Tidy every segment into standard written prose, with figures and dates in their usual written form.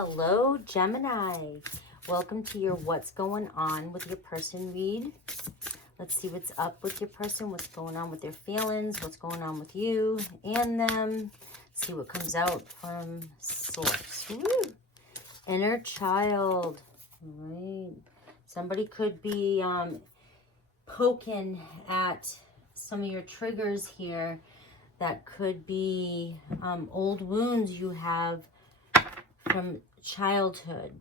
Hello, Gemini. Welcome to your What's Going On with Your Person read. Let's see what's up with your person, what's going on with their feelings, what's going on with you and them. See what comes out from Source. Woo! Inner child. Right. Somebody could be poking at some of your triggers here. That could be old wounds you have from childhood.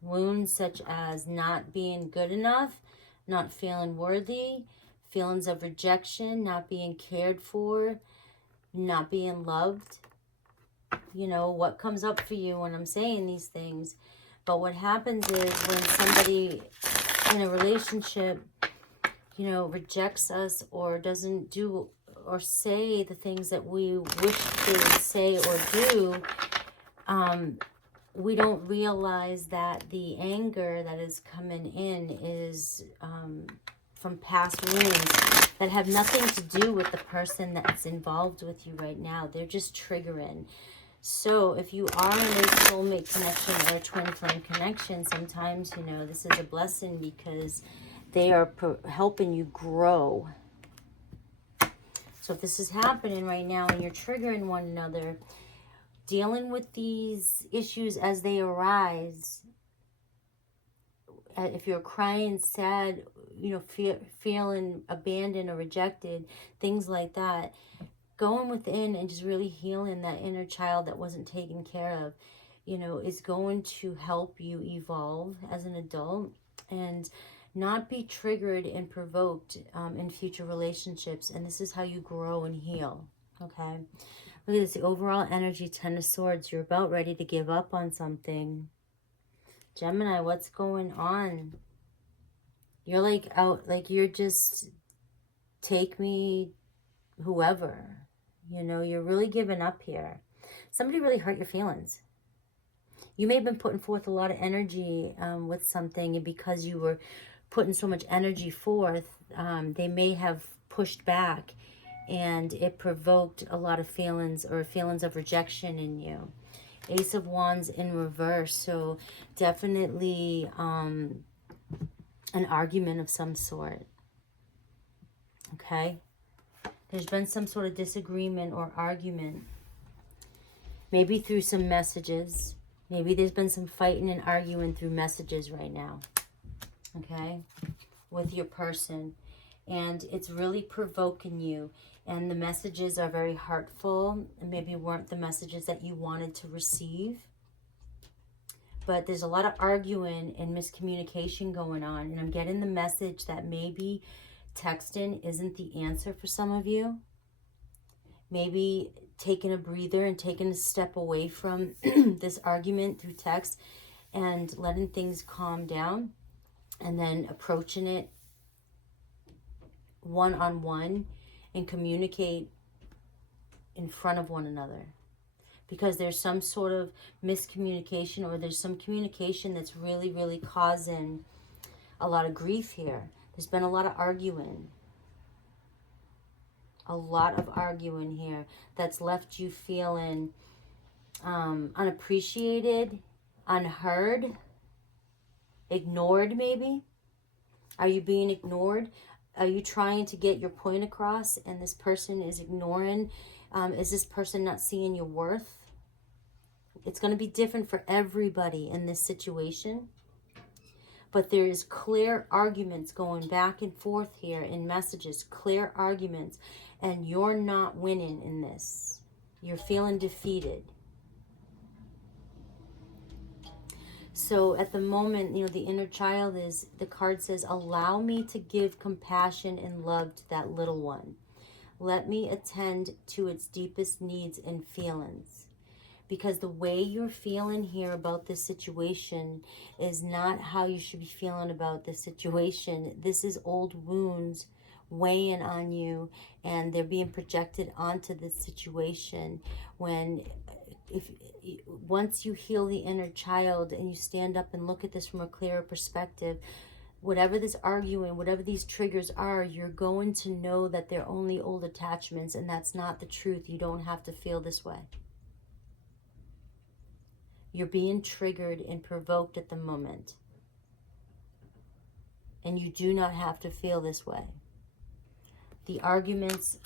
Wounds such as not being good enough, not feeling worthy, feelings of rejection, not being cared for, not being loved. You know, what comes up for you when I'm saying these things. But what happens is when somebody in a relationship, you know, rejects us or doesn't do or say the things that we wish they would say or do, we don't realize that the anger that is coming in is from past wounds that have nothing to do with the person that's involved with you right now. They're just triggering. So if you are in a soulmate connection or a twin flame connection, sometimes, you know, this is a blessing because they are helping you grow. So if this is happening right now and you're triggering one another, dealing with these issues as they arise, if you're crying, sad, you know, feeling abandoned or rejected, things like that, going within and just really healing that inner child that wasn't taken care of, you know, is going to help you evolve as an adult and not be triggered and provoked in future relationships. And this is how you grow and heal, okay? Look at this, the overall energy, Ten of Swords. You're about ready to give up on something. Gemini, what's going on? You're like out, like you're just, take me, whoever. You know, you're really giving up here. Somebody really hurt your feelings. You may have been putting forth a lot of energy with something, and because you were putting so much energy forth, they may have pushed back, and it provoked a lot of feelings or feelings of rejection in you. Ace of Wands in reverse, so definitely an argument of some sort, okay? There's been some sort of disagreement or argument, maybe through some messages. Maybe there's been some fighting and arguing through messages right now, okay, with your person. And it's really provoking you. And the messages are very hurtful and maybe weren't the messages that you wanted to receive. But there's a lot of arguing and miscommunication going on. And I'm getting the message that maybe texting isn't the answer for some of you. Maybe taking a breather and taking a step away from this argument through text and letting things calm down and then approaching it one-on-one and communicate in front of one another, because there's some sort of miscommunication or there's some communication that's really causing a lot of grief here. There's been a lot of arguing. A lot of arguing here that's left you feeling unappreciated, unheard, ignored maybe. Are you being ignored? Are you trying to get your point across and this person is ignoring? Is this person not seeing your worth? It's going to be different for everybody in this situation. But there is clear arguments going back and forth here in messages, clear arguments, and you're not winning in this. You're feeling defeated. So at the moment, you know, the inner child is, the card says, allow me to give compassion and love to that little one. Let me attend to its deepest needs and feelings. Because the way you're feeling here about this situation is not how you should be feeling about this situation. This is old wounds weighing on you, and they're being projected onto this situation. Once you heal the inner child and you stand up and look at this from a clearer perspective, whatever this arguing, whatever these triggers are, you're going to know that they're only old attachments, and that's not the truth. You don't have to feel this way. You're being triggered and provoked at the moment. And you do not have to feel this way. The arguments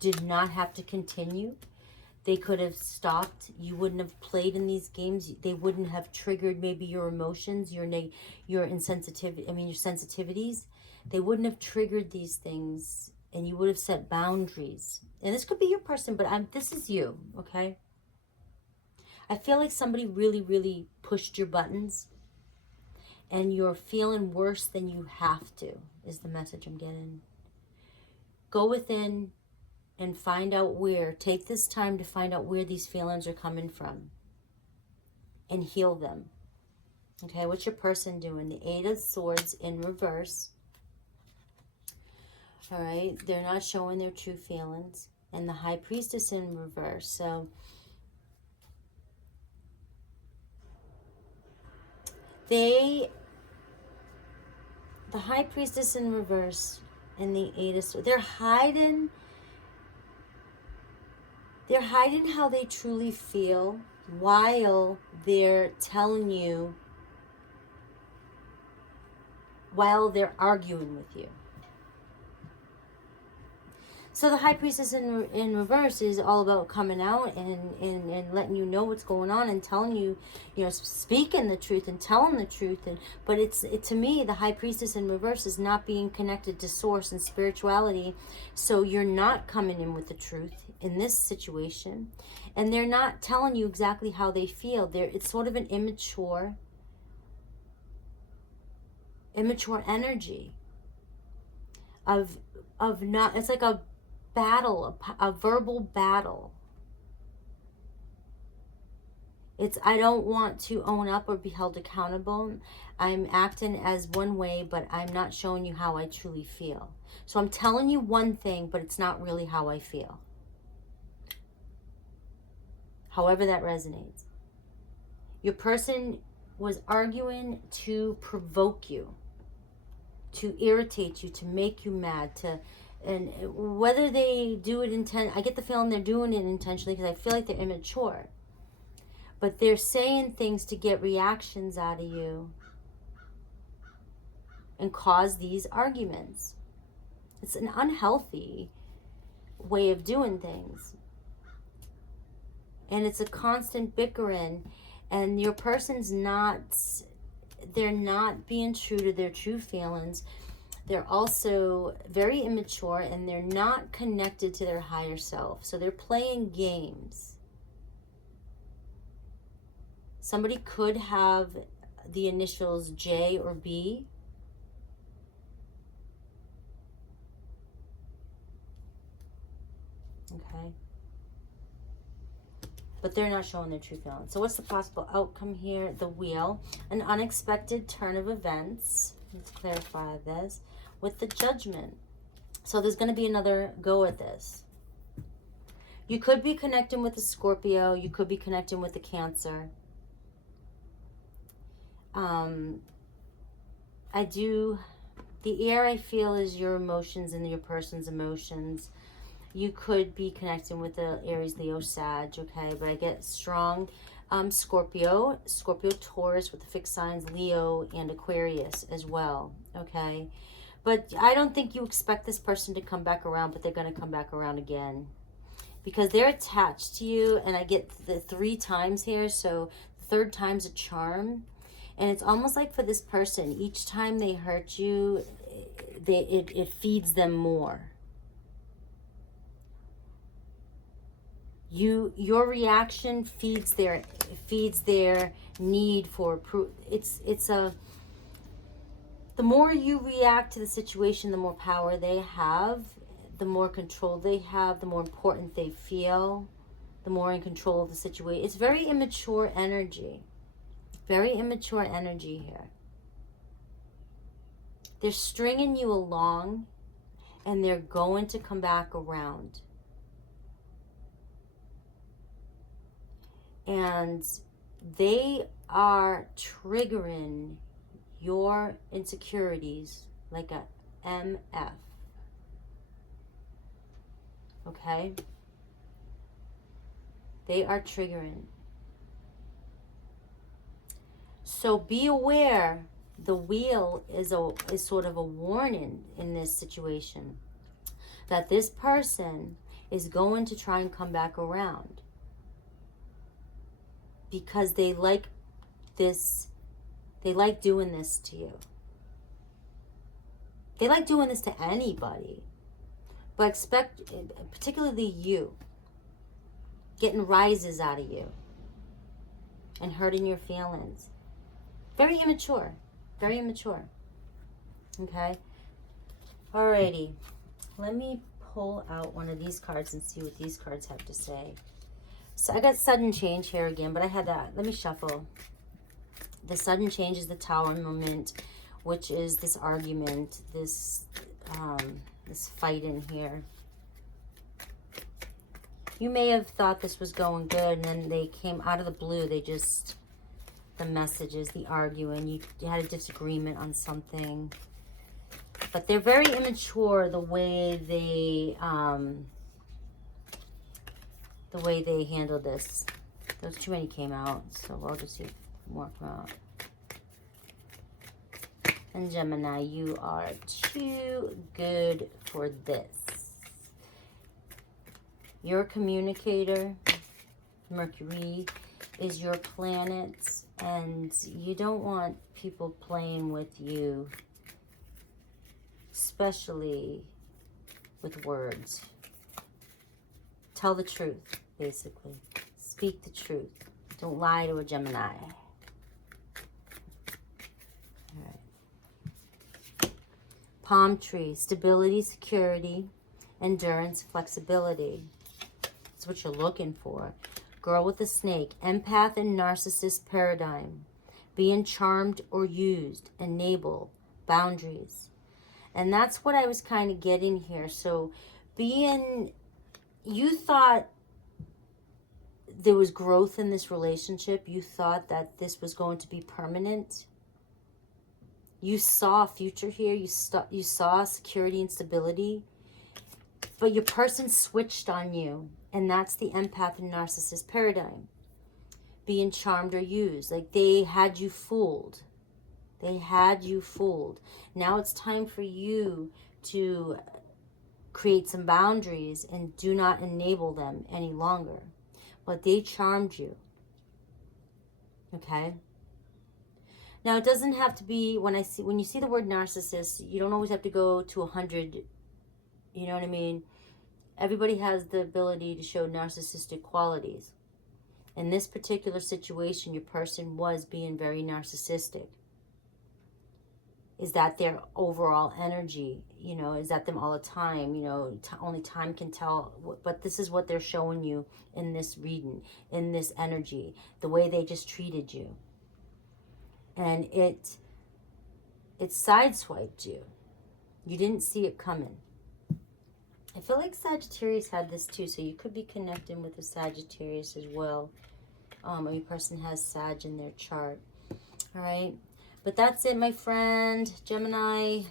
did not have to continue. They could have stopped. You wouldn't have played in these games. They wouldn't have triggered maybe your emotions, your insensitivity, your sensitivities. They wouldn't have triggered these things, and you would have set boundaries. And this could be your person, but this is you, okay? I feel like somebody really, really pushed your buttons, and you're feeling worse than you have to, is the message I'm getting. Go within and find out where. Take this time to find out where these feelings are coming from and heal them. Okay, what's your person doing? The Eight of Swords in reverse. All right, they're not showing their true feelings. And the High Priestess in reverse. So the High Priestess in reverse and the Eight of Swords, they're hiding how they truly feel while they're telling you, while they're arguing with you. So the High Priestess in reverse is all about coming out and letting you know what's going on and telling you, speaking the truth and telling the truth. But to me, the High Priestess in reverse is not being connected to source and spirituality. So you're not coming in with the truth in this situation. And they're not telling you exactly how they feel. It's sort of an immature energy of not, it's like a battle, a verbal battle. It's, I don't want to own up or be held accountable. I'm acting as one way, but I'm not showing you how I truly feel. So I'm telling you one thing, but it's not really how I feel. However that resonates. Your person was arguing to provoke you, to irritate you, to make you mad, and whether they do it I get the feeling they're doing it intentionally because I feel like they're immature. But they're saying things to get reactions out of you and cause these arguments. It's an unhealthy way of doing things. And it's a constant bickering, and your person's they're not being true to their true feelings. They're also very immature, and they're not connected to their higher self. So they're playing games. Somebody could have the initials J or B. Okay. But they're not showing their true feelings. So what's the possible outcome here? The Wheel. An unexpected turn of events. Let's clarify this. With the Judgment. So there's going to be another go at this. You could be connecting with a Scorpio. You could be connecting with a Cancer. The air I feel is your emotions and your person's emotions. You could be connecting with the Aries, Leo, Sag, okay? But I get strong Scorpio, Taurus with the fixed signs, Leo, and Aquarius as well, okay? But I don't think you expect this person to come back around, but they're going to come back around again. Because they're attached to you, and I get the 3 times here, so the third time's a charm. And it's almost like for this person, each time they hurt you, it feeds them more. Your reaction feeds their need for proof. The more you react to the situation, the more power they have, the more control they have, the more important they feel, the more in control of the situation. It's very immature energy. Very immature energy here. They're stringing you along, and they're going to come back around. And they are triggering your insecurities like a MF. Okay? They are triggering. So be aware. The wheel is sort of a warning in this situation that this person is going to try and come back around because they like this. They like doing this to you. They like doing this to anybody, but expect, particularly you, getting rises out of you and hurting your feelings. Very immature. Very immature. Okay? Alrighty. Let me pull out one of these cards and see what these cards have to say. So I got sudden change here again, but I had that. Let me shuffle. The sudden change is the Tower moment, which is this argument, this fight in here. You may have thought this was going good, and then they came out of the blue. They just, the messages, the arguing, you had a disagreement on something. But they're very immature the way they handled this. Those too many came out, so I'll just see if more come out. And Gemini, you are too good for this. Your communicator, Mercury, is your planet, and you don't want people playing with you, especially with words. Tell the truth, basically. Speak the truth. Don't lie to a Gemini. All right. Palm tree, stability, security, endurance, flexibility. That's what you're looking for. Girl with a snake, empath and narcissist paradigm. Being charmed or used, enable, boundaries. And that's what I was kind of getting here. So you thought there was growth in this relationship. You thought that this was going to be permanent. You saw a future here. You saw security and stability. But your person switched on you. And that's the empath and narcissist paradigm. Being charmed or used. Like they had you fooled. They had you fooled. Now it's time for you to create some boundaries and do not enable them any longer. But they charmed you. Okay? Now it doesn't have to be, when you see the word narcissist, you don't always have to go to 100. You know what I mean? Everybody has the ability to show narcissistic qualities. In this particular situation, your person was being very narcissistic. Is that their overall energy? You know, is that them all the time? You know, only time can tell. But this is what they're showing you in this reading, in this energy, the way they just treated you. And it sideswiped you. You didn't see it coming. I feel like Sagittarius had this too, so you could be connecting with a Sagittarius as well. Or your person has Sag in their chart. All right. But that's it, my friend. Gemini,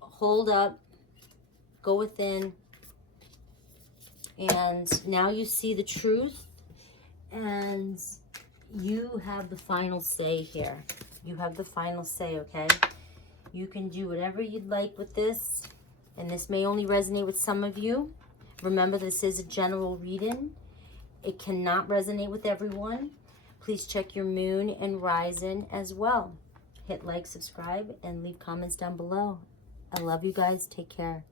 hold up. Go within. And now you see the truth. And you have the final say here. You have the final say, okay? You can do whatever you'd like with this. And this may only resonate with some of you. Remember, this is a general reading. It cannot resonate with everyone. Please check your moon and rising as well. Hit like, subscribe, and leave comments down below. I love you guys. Take care.